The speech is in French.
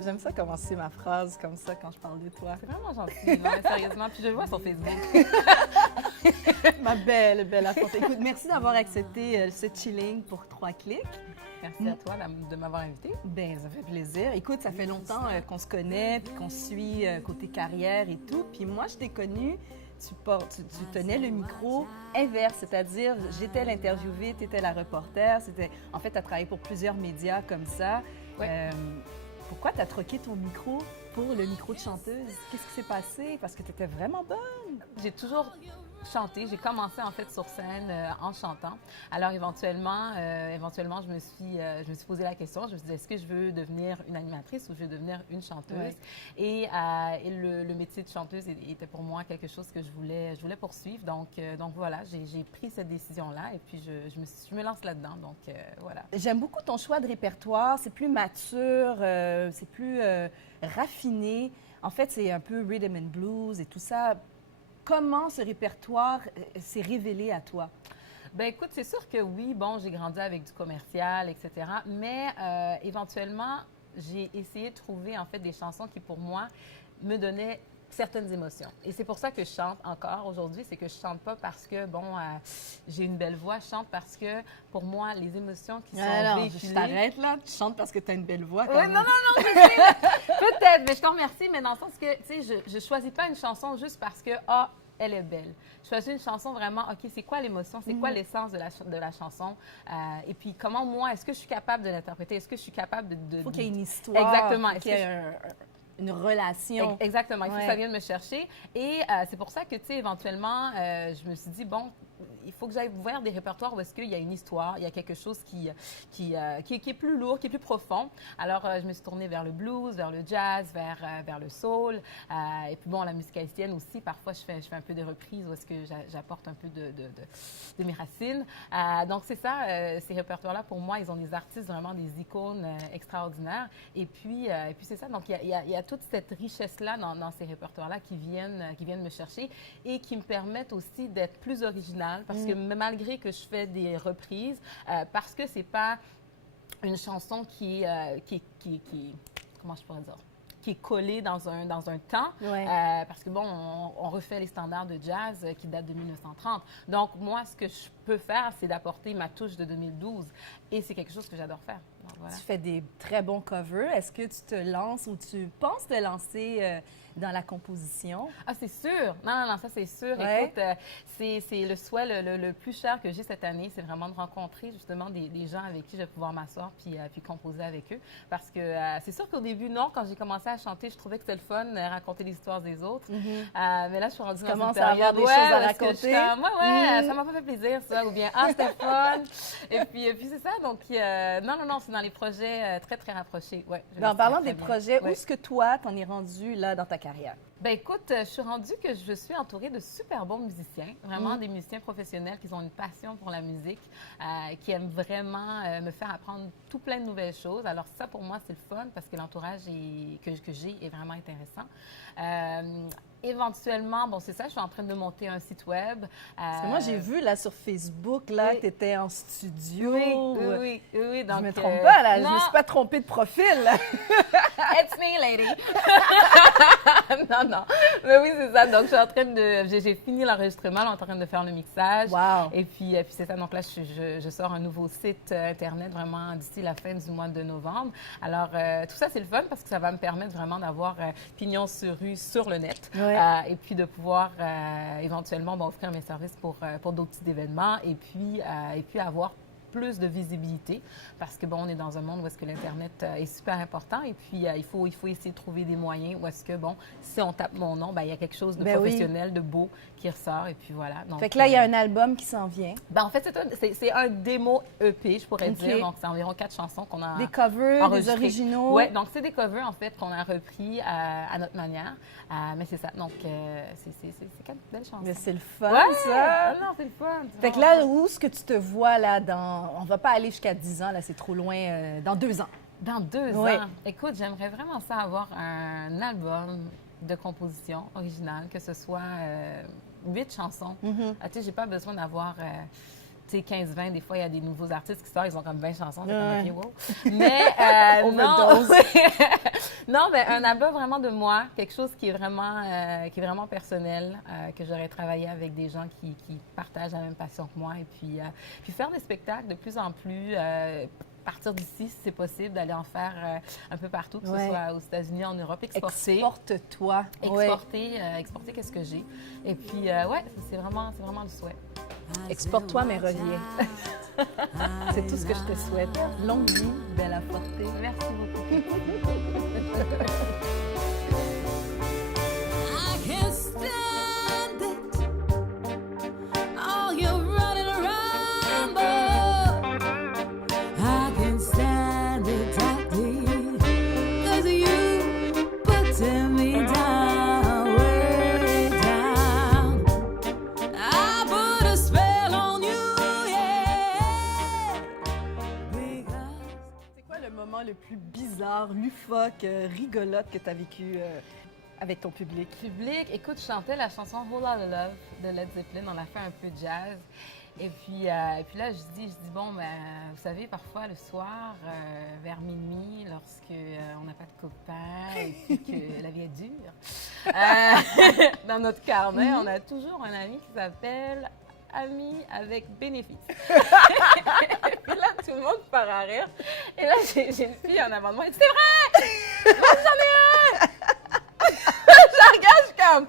J'aime ça commencer ma phrase comme ça quand je parle de toi. C'est vraiment gentil, non, mais sérieusement. Puis je le vois sur Facebook. Ma belle Alphonse. Écoute, merci d'avoir accepté ce chilling pour 3 clics. Merci à toi de m'avoir invité. Ben, ça fait plaisir. Écoute, ça fait longtemps qu'on se connaît, puis qu'on se suit côté carrière et tout. Puis moi, je t'ai connue, tu tenais le micro inverse, c'est-à-dire j'étais l'interviewée, tu étais la reporter. En fait, tu as travaillé pour plusieurs médias comme ça. Ouais. Pourquoi tu as troqué ton micro pour le micro de chanteuse? Qu'est-ce qui s'est passé? Parce que tu étais vraiment bonne. J'ai toujours chanté. J'ai commencé en fait sur scène en chantant. Alors éventuellement, je me suis posé la question. Je me suis dit, est-ce que je veux devenir une animatrice ou je veux devenir une chanteuse? Ouais. Et le métier de chanteuse était pour moi quelque chose que je voulais poursuivre. Donc voilà, j'ai pris cette décision-là et puis je me lance là-dedans. Donc voilà. J'aime beaucoup ton choix de répertoire. C'est plus mature, c'est plus raffiné. En fait, c'est un peu rhythm and blues et tout ça. Comment ce répertoire s'est révélé à toi? Bien, écoute, c'est sûr que oui, bon, j'ai grandi avec du commercial, etc. Mais éventuellement, j'ai essayé de trouver en fait des chansons qui, pour moi, me donnaient certaines émotions. Et c'est pour ça que je chante encore aujourd'hui. C'est que je chante pas parce que, bon, j'ai une belle voix. Je chante parce que, pour moi, les émotions qui sont véhiculées... Je t'arrête là. Tu chantes parce que tu as une belle voix. Oui, non, je sais. Peut-être, mais je te remercie. Mais dans le sens que, tu sais, je choisis pas une chanson juste parce que, elle est belle. Je choisis une chanson vraiment, OK, c'est quoi l'émotion? C'est quoi l'essence de la chanson? Et puis, comment moi, est-ce que je suis capable de l'interpréter? Est-ce que je suis capable de... Il faut qu'il y ait une histoire. Exactement. Qu'il y ait une relation. Exactement. Il faut que ça vienne me chercher. Et c'est pour ça que, tu sais, éventuellement, je me suis dit, bon, il faut que j'aille voir des répertoires où est-ce qu'il y a une histoire, il y a quelque chose qui est plus lourd, qui est plus profond. Alors, je me suis tournée vers le blues, vers le jazz, vers le soul. Et puis, bon, la musique haïtienne aussi. Parfois, je fais un peu de reprises où est-ce que j'apporte un peu de mes racines. Donc, c'est ça, ces répertoires-là, pour moi, ils ont des artistes, vraiment des icônes extraordinaires. Et puis c'est ça. Donc, il y a toute cette richesse-là dans ces répertoires-là qui viennent me chercher et qui me permettent aussi d'être plus originale. Parce que malgré que je fais des reprises, parce que c'est pas une chanson qui comment je pourrais dire? Qui est collée dans un temps. Ouais. Parce que, bon, on refait les standards de jazz qui datent de 1930. Donc, moi, ce que je peux faire, c'est d'apporter ma touche de 2012. Et c'est quelque chose que j'adore faire. Donc, voilà. Tu fais des très bons covers. Est-ce que tu te lances ou tu penses te lancer dans la composition? Ah, c'est sûr. Non, ça, c'est sûr. Ouais. Écoute, c'est le souhait le plus cher que j'ai cette année, c'est vraiment de rencontrer justement des gens avec qui je vais pouvoir m'asseoir puis composer avec eux. Parce que c'est sûr qu'au début, non, quand j'ai commencé à chanter, je trouvais que c'était le fun, raconter l'histoire des autres. Mais là, je suis rendue dans une période des choses à raconter. ça m'a pas fait plaisir, ça. Ou bien, c'était fun. Et puis c'est ça. Donc, non, c'est dans les projets très, très rapprochés. Ouais, En parlant des bien. projets, Ouais. où est-ce que toi, t'en es rendu là dans ta carrière? Ben écoute, je suis rendue que je suis entourée de super bons musiciens, vraiment des musiciens professionnels qui ont une passion pour la musique, qui aiment vraiment me faire apprendre tout plein de nouvelles choses. Alors ça, pour moi, c'est le fun parce que l'entourage que j'ai est vraiment intéressant. Éventuellement, bon, c'est ça, je suis en train de monter un site web. Parce que moi, j'ai vu là sur Facebook là, oui. que tu étais en studio. Oui. Donc, je me trompe pas, là. Non. Je me suis pas trompée de profil, là. It's me, lady! non. Mais oui, c'est ça. Donc, je suis en train j'ai fini l'enregistrement, là, en train de faire le mixage. Wow. Et puis c'est ça. Donc là, je sors un nouveau site Internet vraiment d'ici la fin du mois de novembre. Alors, tout ça, c'est le fun parce que ça va me permettre vraiment d'avoir pignon sur rue sur le net. Ouais. Et puis de pouvoir éventuellement offrir mes services pour d'autres types d'événements et puis avoir plus de visibilité parce que, bon, on est dans un monde où est-ce que l'Internet est super important et puis il faut essayer de trouver des moyens où est-ce que, bon, si on tape mon nom, il y a quelque chose de professionnel, de beau qui ressort et puis voilà. Donc, fait que là, il y a un album qui s'en vient. En fait, c'est un démo EP, je pourrais dire. Donc, c'est environ 4 chansons qu'on a des covers, des originaux. Oui, donc c'est des covers, en fait, qu'on a repris à notre manière. Mais c'est ça. Donc, c'est 4 belles chansons. Mais c'est le fun, ouais, ça. Non, c'est le fun. Fait que là, où est-ce que tu te vois là dans... On va pas aller jusqu'à 10 ans, là, c'est trop loin. Dans 2 ans. Dans 2 Oui. ans? Écoute, j'aimerais vraiment ça avoir un album de composition originale, que ce soit 8 chansons. Tu sais, j'ai pas besoin d'avoir tu sais, 15-20, des fois, il y a des nouveaux artistes qui sortent, ils ont comme 20 chansons, c'est Ouais. comme, OK, wow. Mais non, non, mais un album vraiment de moi, quelque chose qui est vraiment personnel, que j'aurais travaillé avec des gens qui partagent la même passion que moi, et puis faire des spectacles de plus en plus, partir d'ici, si c'est possible, d'aller en faire un peu partout, que ce soit aux États-Unis, en Europe, exporter. Exporte-toi. Exporter qu'est-ce que j'ai. Et puis, ouais, c'est vraiment le souhait. Exporte-toi, mais reviens. C'est tout ce que je te souhaite. Longue vie, Bella Forte. Merci beaucoup. I can't stand it. Oh, you're running around, but I can't stand it, Daddy. 'Cause you putting me down, way down. I put a spell on you, yeah. Because C'est quoi le moment le plus bizarre, loufoque, rigolote que tu as vécu avec ton public? Public, écoute, je chantais la chanson Whole Lotta Love de Led Zeppelin. On a fait un peu de jazz. Et puis là, je dis bon, ben, vous savez, parfois le soir, vers minuit, lorsque on n'a pas de copains et puis que la vie est dure, dans notre carnet, on a toujours un ami qui s'appelle Ami avec bénéfice. Et puis là, tout le monde part à rire. Et là, j'ai une fille en avant de moi, elle dit c'est vrai! Moi, j'en ai un! Je la regarde, je suis comme